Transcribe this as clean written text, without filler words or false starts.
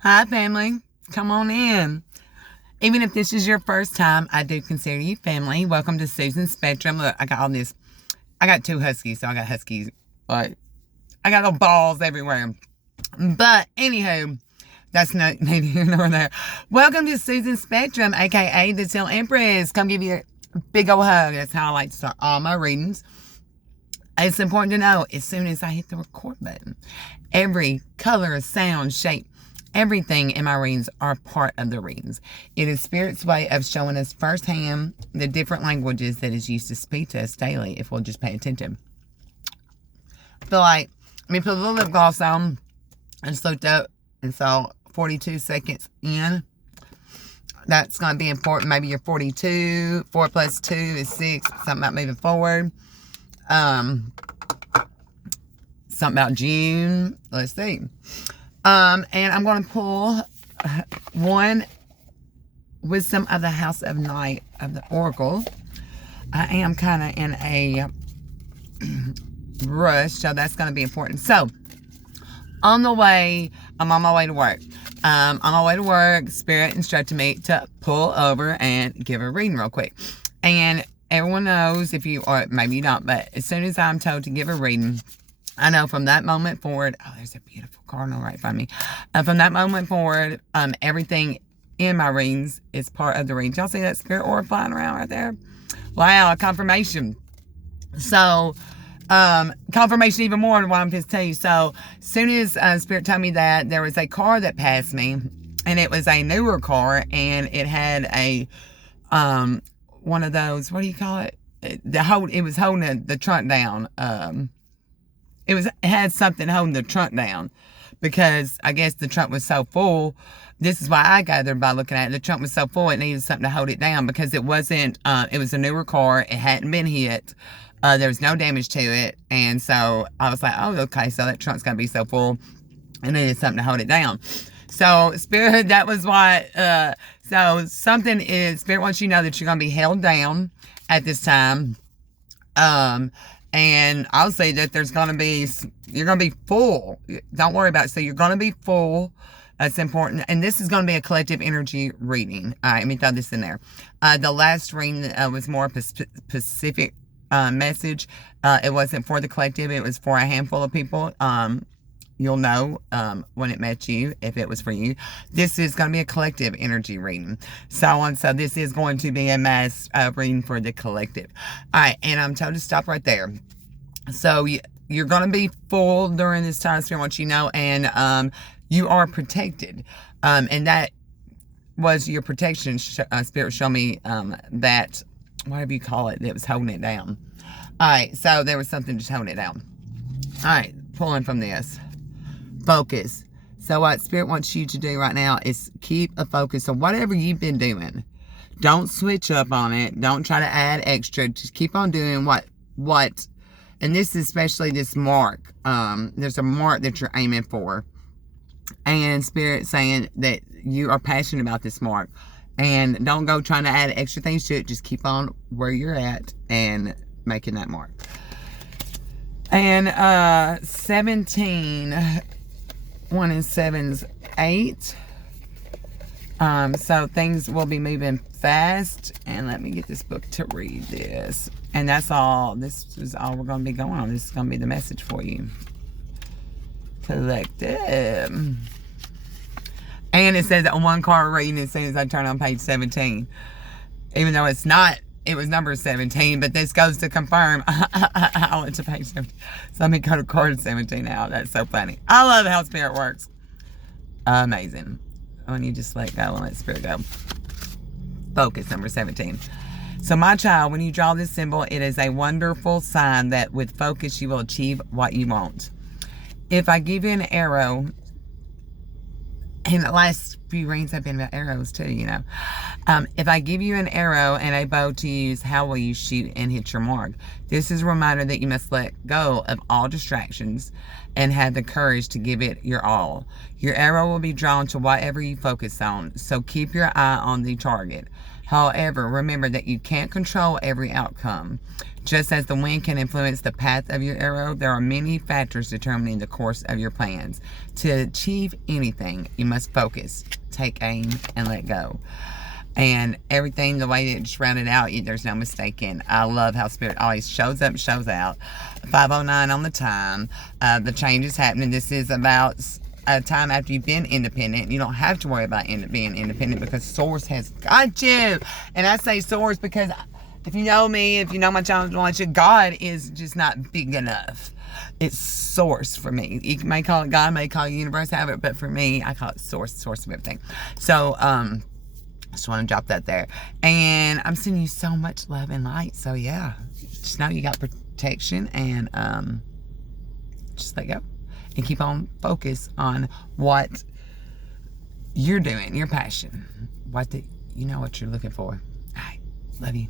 Hi, family. Come on in. Even if this is your first time, I do consider you family. Welcome to Susan Spectrum. Look, I got all this. I got two huskies, so I got huskies. Like, I got little balls everywhere. But, anywho, that's neither here nor there. Welcome to Susan Spectrum, aka the Teal Empress. Come give you a big old hug. That's how I like to start all my readings. It's important to know as soon as I hit the record button, every color, sound, shape, everything in my readings are part of the readings. It is Spirit's way of showing us firsthand the different languages that is used to speak to us daily if we'll just pay attention. Feel like, let me put a little lip gloss on. I just looked up and saw 42 seconds in. That's going to be important. Maybe you're 42. 4 plus 2 is 6. Something about moving forward. Something about June. Let's see. And I'm going to pull one Wisdom of the House of Night of the Oracle. I am kind of in a rush, so that's going to be important. So, I'm on my way to work. On my way to work, Spirit instructed me to pull over and give a reading real quick. And everyone knows, if you, or maybe you don't, but as soon as I'm told to give a reading, I know from that moment forward, oh, there's a beautiful cardinal right in front of me. From that moment forward, everything in my readings is part of the reading. Y'all see that spirit aura flying around right there? Wow, a confirmation. So, confirmation even more than what I'm just telling you. So, as soon as Spirit told me that, there was a car that passed me, and it was a newer car, and it had a, one of those, what do you call it? It was holding the trunk down. It had something holding the trunk down because I guess the trunk was so full. This is why I gathered by looking at it. The trunk was so full, it needed something to hold it down because it wasn't, it was a newer car. It hadn't been hit. There was no damage to it. And so I was like, oh, okay, so that trunk's going to be so full. It needed something to hold it down. So Spirit, that was why, so something is, Spirit wants you to know that you're going to be held down at this time. And I'll say that you're going to be full. Don't worry about it. So you're going to be full. That's important. And this is going to be a collective energy reading. All right, let me throw this in there. The last reading was more specific message. It wasn't for the collective. It was for a handful of people. You'll know when it met you, if it was for you. This is going to be a collective energy reading. So this is going to be a mass reading for the collective. All right, and I'm told to stop right there. So you're going to be full during this time, Spirit wants you to know, and you are protected. And that was your protection. Spirit showed me that, whatever you call it, that was holding it down. All right, so there was something just holding it down. All right, pulling from this. Focus. So what Spirit wants you to do right now is keep a focus on whatever you've been doing. Don't switch up on it. Don't try to add extra. Just keep on doing what, and this is especially this mark. There's a mark that you're aiming for. And Spirit saying that you are passionate about this mark. And don't go trying to add extra things to it. Just keep on where you're at and making that mark. And 17, 1 and 7's 8. So things will be moving fast. And let me get this book to read this. And that's all. This is all we're going to be going on. This is going to be the message for you. Collective. And it says that one card reading as soon as I turn on page 17. Even though it's not, it was number 17, but this goes to confirm. I went to page 17. So let me go to card 17 now. That's so funny. I love how Spirit works. Amazing. When you just let go and let Spirit go. Focus, number 17. So my child, when you draw this symbol, it is a wonderful sign that with focus you will achieve what you want. If I give you an arrow, and it lasts few readings have been about arrows too, you know. If I give you an arrow and a bow to use, how will you shoot and hit your mark? This is a reminder that you must let go of all distractions and have the courage to give it your all. Your arrow will be drawn to whatever you focus on, so keep your eye on the target. However, remember that you can't control every outcome. Just as the wind can influence the path of your arrow, there are many factors determining the course of your plans. To achieve anything, you must focus, take aim, and let go. And everything, the way it's rounded out, there's no mistaking. I love how Spirit always shows up, shows out. 5:09 on the time. The change is happening. This is about a time after you've been independent. You don't have to worry about being independent because Source has got you. And I say Source because if you know me, if you know my channel, God is just not big enough. It's Source for me. You may call it God, may call it universe, however, but for me, I call it Source of everything. So, just want to drop that there. And I'm sending you so much love and light. So, yeah, just know you got protection and just let go. And keep on focus on what you're doing, your passion. You know what you're looking for. All right. Love you.